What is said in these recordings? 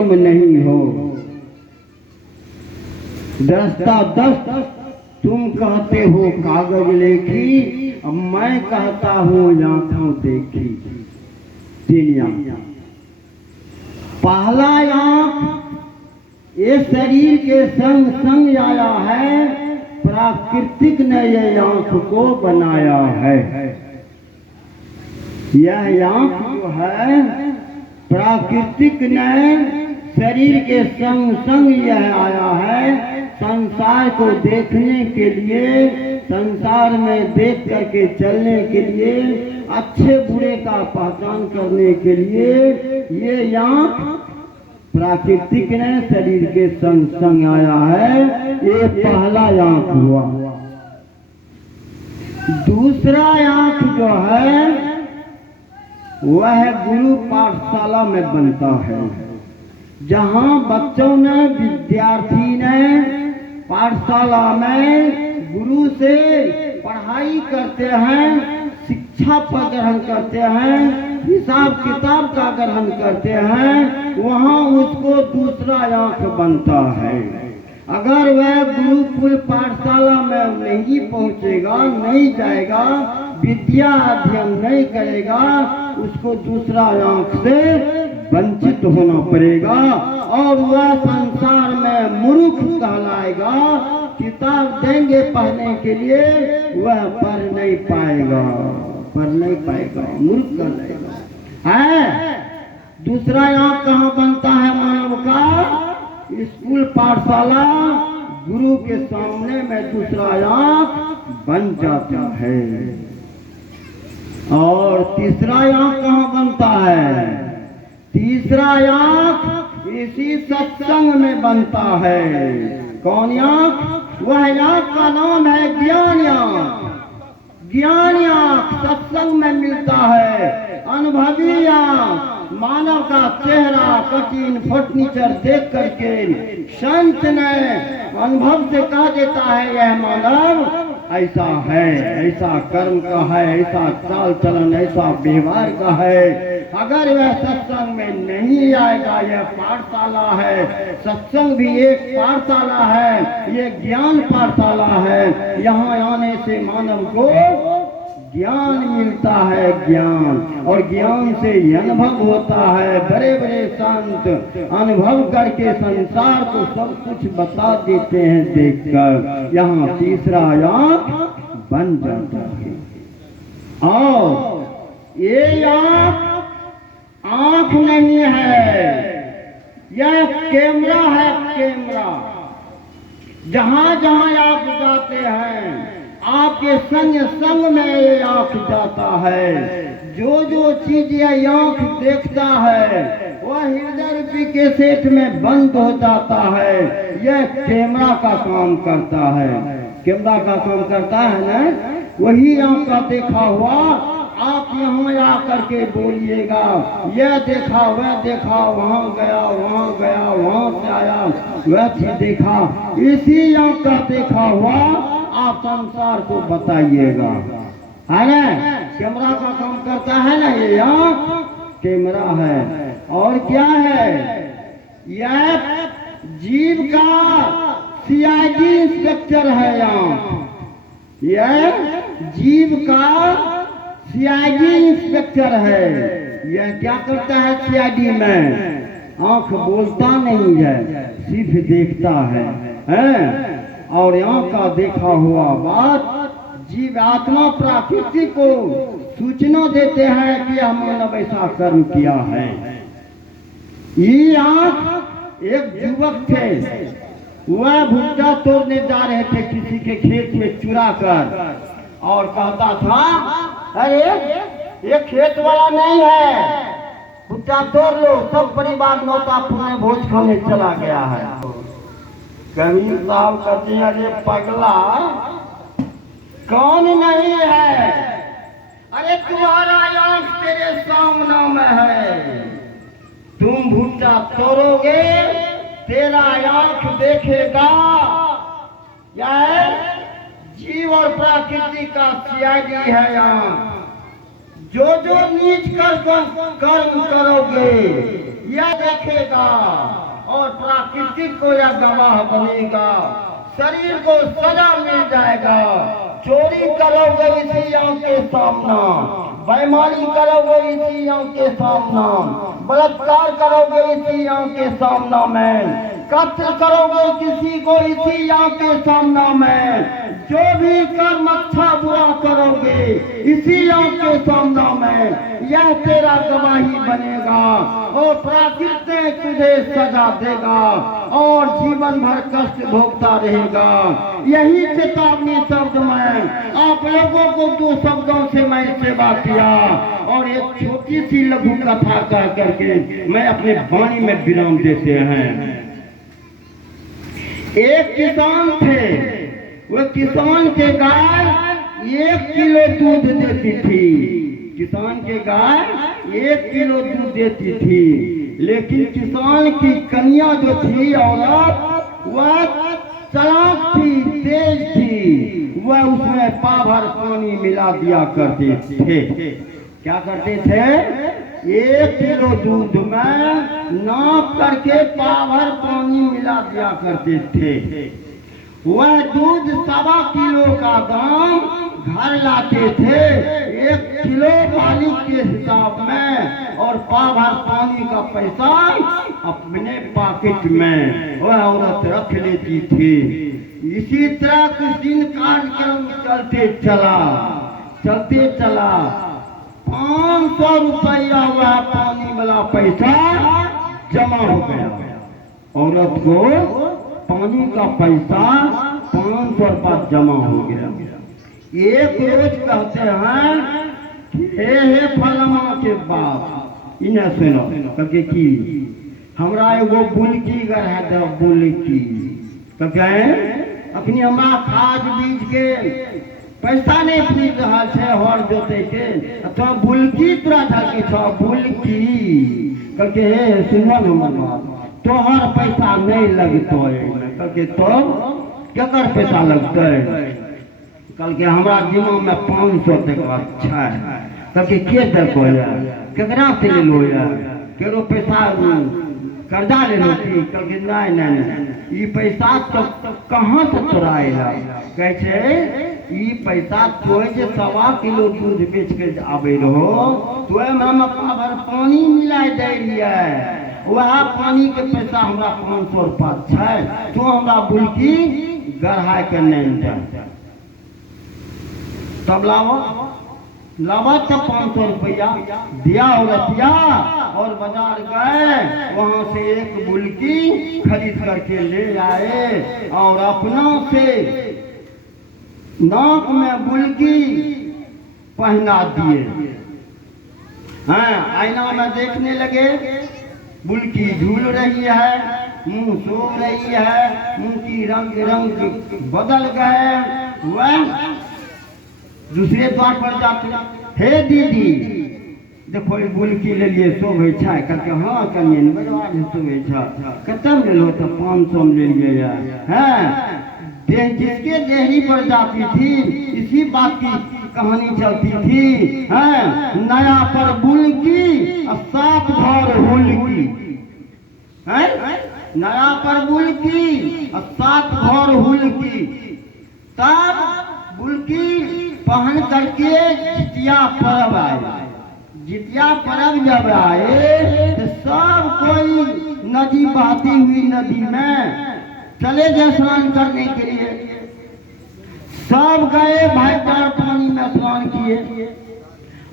कम नहीं हो। दस्ता दस्त तुम कहते हो कागज लेखी, अब मैं कहता हूँ आंखों देखी। तीन आंख। पहला आंख ये शरीर के संग संग आया है, प्राकृतिक ने ये आंख को बनाया है। यह आंख जो है प्राकृतिक ने शरीर के संग संग यह आया है संसार को देखने के लिए, संसार में देख करके चलने के लिए, अच्छे बुरे का पहचान करने के लिए। ये आंख प्राकृतिक ने शरीर के संग संग आया है, ये पहला आंख हुआ। दूसरा आंख जो है वह गुरु पाठशाला में बनता है, जहाँ बच्चों ने, विद्यार्थी ने पाठशाला में गुरु से पढ़ाई करते हैं, शिक्षा पर ग्रहण करते हैं, हिसाब किताब का ग्रहण करते हैं, वहाँ उसको दूसरा आंख बनता है। अगर वह गुरुकुल पाठशाला में नहीं पहुँचेगा, नहीं जाएगा, विद्या अध्ययन नहीं करेगा, उसको दूसरा आंख से वंचित होना पड़ेगा और वह संसार में मूर्ख कहलाएगा। किताब देंगे पढ़ने के लिए, वह पढ़ नहीं पाएगा, मूर्ख कहलाएगा। है दूसरा आंख कहाँ बनता है मानव का? स्कूल पाठशाला गुरु के सामने में दूसरा आंख बन जाता है। और तीसरा आंख कहाँ बनता है? तीसरा आंख इसी सत्संग में बनता है। कौन आंख? वह आंख का नाम है ज्ञान आंख। ज्ञान आंख सत्संग में मिलता है। अनुभवी आंख मानव का चेहरा कठिन फर्नीचर देख करके संत ने अनुभव से कह देता है यह मानव ऐसा है, ऐसा कर्म का है, ऐसा चाल चलन, ऐसा व्यवहार का है। अगर वह सत्संग में नहीं आएगा, यह पाठशाला है, सत्संग भी एक पाठशाला है, ये ज्ञान पाठशाला है। यहाँ आने से मानव को ज्ञान मिलता है, ज्ञान, और ज्ञान से अनुभव होता है। बड़े बड़े संत अनुभव करके संसार को सब कुछ बता देते हैं देखकर। यहाँ तीसरा आंख बन जाता है। और ये आंख नहीं है, यह कैमरा है, कैमरा। जहाँ जहाँ आप जाते हैं आपके संग संग में ये आंख जाता है। जो जो चीज ये आंख देखता है वह हृदय रूपी के सेठ में बंद हो जाता है। यह कैमरा का काम करता है, कैमरा का काम करता है ना। वही आंख का देखा हुआ आप यहाँ आकर के बोलिएगा यह देखा, वह देखा, वहाँ गया, वहाँ गया, वहाँ से आया, वह चीज देखा। इसी आंख का देखा हुआ आप संसार को बताइएगा, है ना। कैमरा का काम करता है ना, ये आंख कैमरा है। और क्या है? यह जीव का सीआईडी इंस्पेक्टर है आंख। यह जीव का सीआईडी इंस्पेक्टर है। यह क्या करता है सीआईडी में? आंख बोलता नहीं है, सिर्फ देखता है, हैं? और आंख का देखा हुआ बात जीव आत्मा प्रकृति को सूचना देते हैं कि हम मानव ऐसा कर्म किया है। ये आंख एक युवक थे, वह भुट्टा तोड़ने जा रहे थे किसी के खेत में चुरा कर, और कहता था अरे ये खेत वाला नहीं है, भुट्टा तोड़ लो। सब परिवार नौतापुर में भोज खाने चला गया है। कभी साहब कहते हैं अरे पगला कौन नहीं है? अरे तुम्हारा आंख तेरे सामने में है, तुम भुट्टा तोड़ोगे तेरा आंख देखेगा। यह जीव और प्रकृति का सीआईडी है आंख। जो जो नीच कर्म करोगे यह देखेगा और प्राकृतिक को यह गवाह बनेगा। शरीर को सजा मिल जाएगा। चोरी करोगे इसी आंख के सामना, बेईमानी करोगे इसी आंख के सामना, बलात्कार करोगे इसी आंख के सामना में, कत्ल करोगे किसी को इसी आंख के सामना में, जो भी कर्म अच्छा बुरा करोगे इसी आंख के सामना में, यह तेरा गवाही बनेगा और प्राकृतिक तुझे सजा देगा और जीवन भर कष्ट भोगता रहेगा। यही चेतावनी शब्द में आप लोगों को 2 शब्दों से मैं सेवा किया और एक छोटी सी लघु कथा कह करके मैं अपने वाणी में विराम देते हैं। एक किसान थे, वो किसान के गाय 1 किलो दूध देती थी। किसान के गाय 1 किलो दूध देती थी, लेकिन किसान की कन्या जो थी औरत, वह चालाक थी, तेज थी। वह उसमें पाभर पानी मिला दिया करते थे। क्या करते थे? 1 किलो दूध में नाप करके पाभर पानी मिला दिया करते थे। वह दूध 1.25 किलो का दाम घर लाते थे 1 किलो मालिक के हिसाब में, और पाभर पानी का पैसा अपने पॉकेट में वह औरत रख लेती थी। इसी तरह कुछ दिन कार्यक्रम चलते चला 500 रुपया वह पानी वाला पैसा जमा हो गया। औरत को पानी का पैसा 500 रुपया जमा हो गया। एक रोज कहते हैं, हे फलमा के बाप, इन्हें सुनो कहे कि हमरा एगो बुलकी घर है, तो बुलकी कहे अखनी हमरा खाद बीज के पैसा नहीं मिल रहा है, हर जोते के तो बुलकी तोरा धके छ बुलकी कहे हे सुनो हमर बात, तोहर पैसा नहीं लगतो कहे तो केकर पैसा लगते? कल के हमरा जिम्मा में 500 टका है। कहे के दको है, केकरा से ले लो है, केरो पैसा कर्जा ले लो की? कहे नहीं नहीं, ई पैसा तो कहाँ से तोरा आएगा? कहे छे ई पैसा तो जे 1.25 किलो दूध बेच के आबे रहो, तो में हम पाभर पानी मिला दे रहिए, वह पानी के पैसा हमरा 500 रुपया छै, तो हमरा बुलकी गढ़ाई के नहीं दे। तब लावा तो 500 रुपया दिया औरतिया और बाजार गए, वहां से एक बुलकी खरीद करके ले आए और अपना से नाक में बुलकी पहना दिए। हाँ, आईना में देखने लगे, बुलकी झूल रही है, मुंह सो रही है, मुंह की रंग बदल गए। वह दूसरे द्वार पर जाते, हे दीदी देखो बुलकी ले लिए शोभे छै? कहते हाँ कनिए बजवाज शोभे छ, कतम ले लो? तो 500 में ले लिए है। जिसके देहरी पर जाती थी इसी बात की कहानी चलती थी। है नया पर बुलकी और 7 घर हुलकी, है नया पर बुलकी और 7 घर हुलकी। तब बुलकी पहन करके जितिया पर्व आए। जितिया पर्व जब आए तो सब कोई नदी बहती हुई नदी में चले गए स्नान करने के लिए। सब गए भाईदार पानी में स्नान किए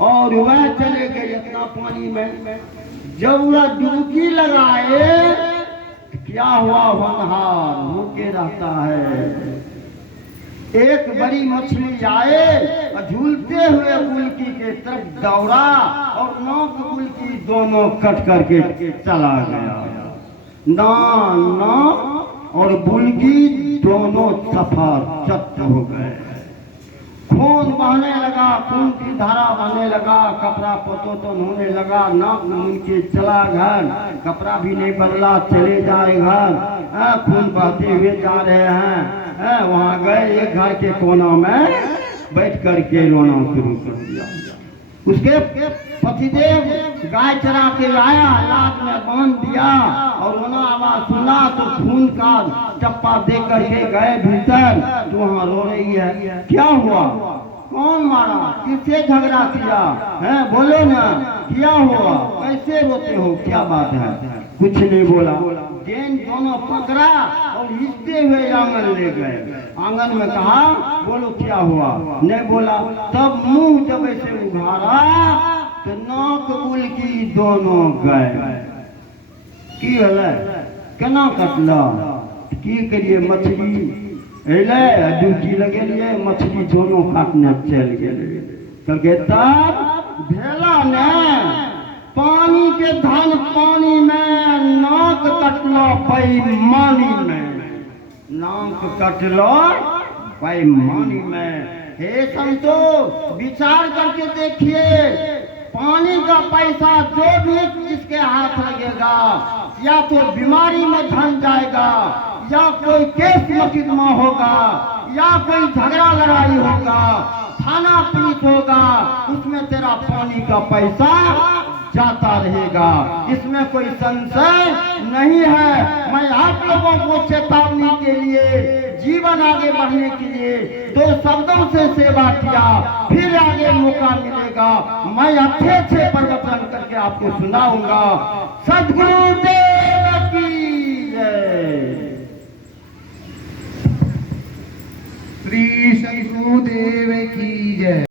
और वह चले गए इतना पानी में। जब वह डुबकी लगाए क्या हुआ? होनहार होके रहता है। एक बड़ी मछली आए और झूलते हुए बुलकी के तरफ दौड़ा और नाक बुलकी दोनों कट करके चला गया। नाक और बुलकी दोनों सफा चट हो गए। खून बहने लगा, खून की धारा बहने लगा, कपड़ा पोतोतन होने लगा। नाक मुन के चला घर, कपड़ा भी नहीं बदला, चले जाए घर। खून बहते हुए जा रहे हैं। वहां गए, एक घर के कोना में बैठ करके रोना शुरू कर दिया। उसके पतिदेव गाय चरा के लाया, लात में बांध दिया और रोना आवाज सुना तो खून का टप्पा दे करके गए भीतर। तो वहाँ रो रही है, क्या हुआ, कौन मारा, किससे झगड़ा किया है, बोलो ना, क्या हुआ, कैसे रोते हो, क्या बात है। कुछ नहीं बोला। जैन दोनों पकड़ा और हिस्से हुए आंगन ले गए। आंगन में कहा, बोलो क्या हुआ, नहीं बोला। तब मुंह जब ऐसे उघारा तो नाक बुल की दोनों गए। की हले केना कटला, की करिए, मछली अले डूबकी लगेलिए, मछली दोनों काटने चल गए। कहलके तब भेला ने पानी के धन पानी में, नाक कटलो पैमानी में, नाक कटलो पैमानी में। हे संतो, विचार करके देखिए, पानी का पैसा जो भी जिसके हाथ लगेगा, या तो बीमारी में धन जाएगा, या कोई केस मुकदमा होगा, या कोई झगड़ा लड़ाई होगा, थाना पुलिस होगा, उसमें तेरा पानी का पैसा जाता रहेगा। इसमें कोई संशय नहीं है। मैं आप लोगों को चेतावनी के लिए, जीवन आगे बढ़ने के लिए दो शब्दों से सेवा किया, फिर आगे मौका मिलेगा मैं अच्छे अच्छे प्रवचन करके आपको सुनाऊंगा। सद्गुरु